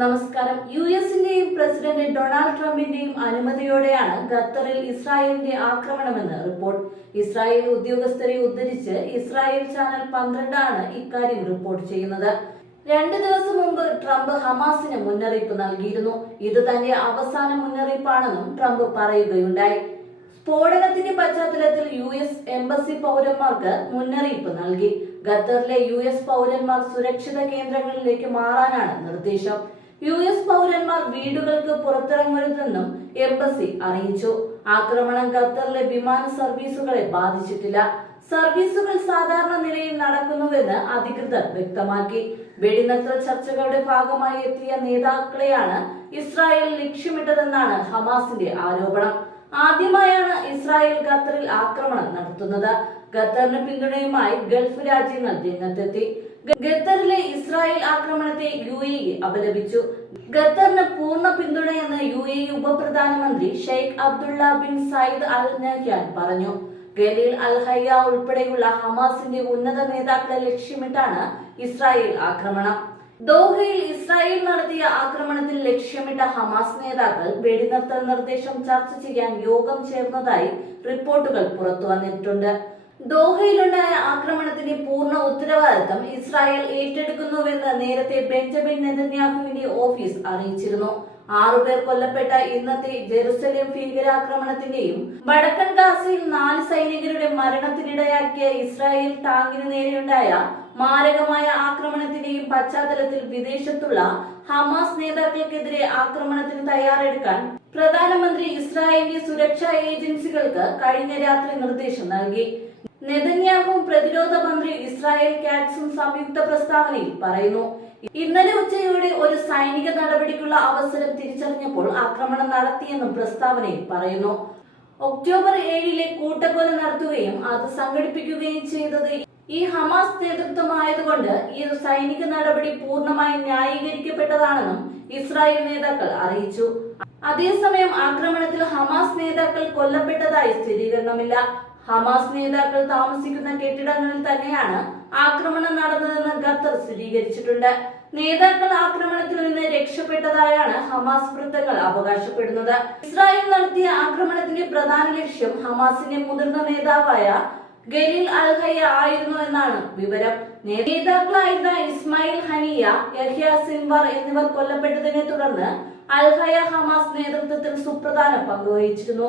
നമസ്കാരം. യു എസിന്റെയും president Donald ട്രംപിന്റെയും അനുമതിയോടെയാണ് ഖത്തറിൽ ഇസ്രായേലിന്റെ ആക്രമണമെന്ന് റിപ്പോർട്ട്. ഇസ്രായേൽ ഉദ്യോഗസ്ഥരെ ഉദ്ധരിച്ച് ഇസ്രായേൽ ചാനൽ പന്ത്രണ്ടാണ് ഇക്കാര്യം റിപ്പോർട്ട് ചെയ്യുന്നത്. രണ്ട് ദിവസം മുമ്പ് ട്രംപ് ഹമാസിന് മുന്നറിയിപ്പ് നൽകിയിരുന്നു. ഇത് തന്റെ അവസാന മുന്നറിയിപ്പാണെന്നും ട്രംപ് പറയുകയുണ്ടായി. സ്ഫോടനത്തിന്റെ പശ്ചാത്തലത്തിൽ യു എസ് എംബസി പൗരന്മാർക്ക് മുന്നറിയിപ്പ് നൽകി. ഖത്തറിലെ യു എസ് പൗരന്മാർ സുരക്ഷിത കേന്ദ്രങ്ങളിലേക്ക് മാറാനാണ് നിർദ്ദേശം. യു എസ് പൗരന്മാർ വീടുകൾക്ക് പുറത്തിറങ്ങരുതെന്നും എംബസി അറിയിച്ചു. ആക്രമണം ഖത്തറിലെ വിമാന സർവീസുകളെ ബാധിച്ചിട്ടില്ല. സർവീസുകൾ സാധാരണ നിലയിൽ നടക്കുന്നുവെന്ന് അധികൃതർ വ്യക്തമാക്കി. വെടിനിർത്തൽ ചർച്ചകളുടെ ഭാഗമായി എത്തിയ നേതാക്കളെയാണ് ഇസ്രായേൽ ലക്ഷ്യമിട്ടതെന്നാണ് ഹമാസിന്റെ ആരോപണം. ആദ്യമായാണ് ഇസ്രായേൽ ഖത്തറിൽ ആക്രമണം നടത്തുന്നത്. ഖത്തറിന് പിന്തുണയുമായി ഗൾഫ് രാജ്യങ്ങൾ രംഗത്തെത്തി. ഖത്തറിലെ ഇസ്രായേൽ ആക്രമണത്തെ യു എ അപലപിച്ചു. ഖത്തറിന് പൂർണ പിന്തുണയെന്ന് യു എ ഉപപ്രധാനമന്ത്രി Sheikh Abdullah bin Zayed Al Nahyan പറഞ്ഞു. ഗലീൽ അൽ ഹയ്യ ഉൾപ്പെടെയുള്ള ഹമാസിന്റെ ഉന്നത നേതാക്കളെ ലക്ഷ്യമിട്ടാണ് ഇസ്രായേൽ ആക്രമണം. ദോഹയിൽ ഇസ്രായേൽ നടത്തിയ ആക്രമണത്തിൽ ലക്ഷ്യമിട്ട ഹമാസ് നേതാക്കൾ വെടിനിർത്തൽ നിർദ്ദേശം ചർച്ച ചെയ്യാൻ യോഗം ചേർന്നതായി റിപ്പോർട്ടുകൾ പുറത്തു വന്നിട്ടുണ്ട് ദോഹയിലുണ്ടായ ആക്രമണത്തിന്റെ പൂർണ ഉത്തരവാദിത്തം ഇസ്രായേൽ ഏറ്റെടുക്കുന്നുവെന്ന് നേരത്തെ ബെഞ്ചമിൻ നെതന്യാഹുവിന്റെ ഓഫീസ് അറിയിച്ചിരുന്നു. ആറുപേർ കൊല്ലപ്പെട്ട ഇന്നത്തെ ജെറുസലേം ഭീകരാക്രമണത്തിന്റെയും വടക്കൻ ഗാസയിൽ നാല് സൈനികരുടെ മരണത്തിനിടയാക്കിയ ഇസ്രായേൽ ടാങ്കിന് നേരെയുണ്ടായ മാരകമായ ആക്രമണത്തിന്റെയും പശ്ചാത്തലത്തിൽ വിദേശത്തുള്ള ഹമാസ് നേതാക്കൾക്കെതിരെ ആക്രമണത്തിന് തയ്യാറെടുക്കാൻ പ്രധാനമന്ത്രി ഇസ്രായേലിന്റെ സുരക്ഷാ ഏജൻസികൾക്ക് കഴിഞ്ഞ രാത്രി നിർദ്ദേശം നൽകി. നെതന്യാഹുവും പ്രതിരോധ മന്ത്രി ഇസ്രായേൽ കാറ്റ്സും സംയുക്ത പ്രസ്താവനയിൽ പറയുന്നു. ഇന്നലെ ഉച്ചയോടെ ഒരു സൈനിക നടപടിക്കുള്ള അവസരം തിരിച്ചറിഞ്ഞപ്പോൾ ആക്രമണം നടത്തിയെന്നും പ്രസ്താവനയിൽ പറയുന്നു. ഒക്ടോബർ ഏഴിലെ കൂട്ടക്കൊല നടത്തുകയും അത് സംഘടിപ്പിക്കുകയും ചെയ്തത് ഈ ഹമാസ് നേതൃത്വമായതുകൊണ്ട് ഈ സൈനിക നടപടി പൂർണമായും ന്യായീകരിക്കപ്പെട്ടതാണെന്നും ഇസ്രായേൽ നേതാക്കൾ അറിയിച്ചു. അതേസമയം ആക്രമണത്തിൽ ഹമാസ് നേതാക്കൾ കൊല്ലപ്പെട്ടതായി സ്ഥിരീകരണമില്ല. ഹമാസ് നേതാക്കൾ താമസിക്കുന്ന കെട്ടിടങ്ങളിൽ തന്നെയാണ് ആക്രമണം നടന്നതെന്ന് ഖത്തർ സ്ഥിരീകരിച്ചിട്ടുണ്ട്. നേതാക്കൾ ആക്രമണത്തിൽ നിന്ന് രക്ഷപ്പെട്ടതായാണ് ഹമാസ് വൃത്തങ്ങൾ അവകാശപ്പെടുന്നത്. ഇസ്രായേൽ നടത്തിയ ആക്രമണത്തിന്റെ പ്രധാന ലക്ഷ്യം ഹമാസിന്റെ മുതിർന്ന നേതാവായ ഗലീൽ അൽഹയ്യ ആയിരുന്നു എന്നാണ് വിവരം. നേതാക്കളായിരുന്ന ഇസ്മായിൽ ഹനിയ യഹ്യ സിൻവർ എന്നിവർ കൊല്ലപ്പെട്ടതിനെ തുടർന്ന് അൽഹയ ഹമാസ് നേതൃത്വത്തിൽ സുപ്രധാന പങ്ക് വഹിച്ചിരുന്നു.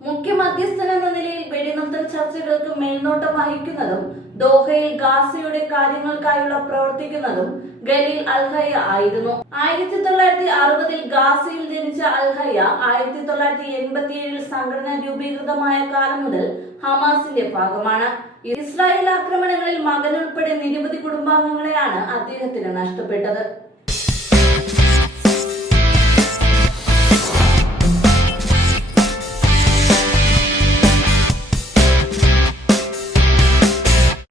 മുഖ്യ മധ്യസ്ഥൻ എന്ന നിലയിൽ വെടിനിർത്തൽ ചർച്ചകൾക്ക് മേൽനോട്ടം വഹിക്കുന്നതും ദോഹയിൽ ഗാസയുടെ കാര്യങ്ങൾക്കായുള്ള പ്രവർത്തിക്കുന്നതും ഗലീൽ അൽഹയ്യ ആയിരുന്നു. ആയിരത്തി തൊള്ളായിരത്തി അറുപതിൽ ഗാസയിൽ ജനിച്ച അൽഹയ്യ ആയിരത്തി തൊള്ളായിരത്തി എൺപത്തിയേഴിൽ സംഘടന രൂപീകൃതമായ കാലം മുതൽ ഹമാസിന്റെ ഭാഗമാണ്. ഇസ്രായേൽ ആക്രമണങ്ങളിൽ മകനുൾപ്പെടെ നിരവധി കുടുംബാംഗങ്ങളെയാണ് അദ്ദേഹത്തിന് നഷ്ടപ്പെട്ടത്.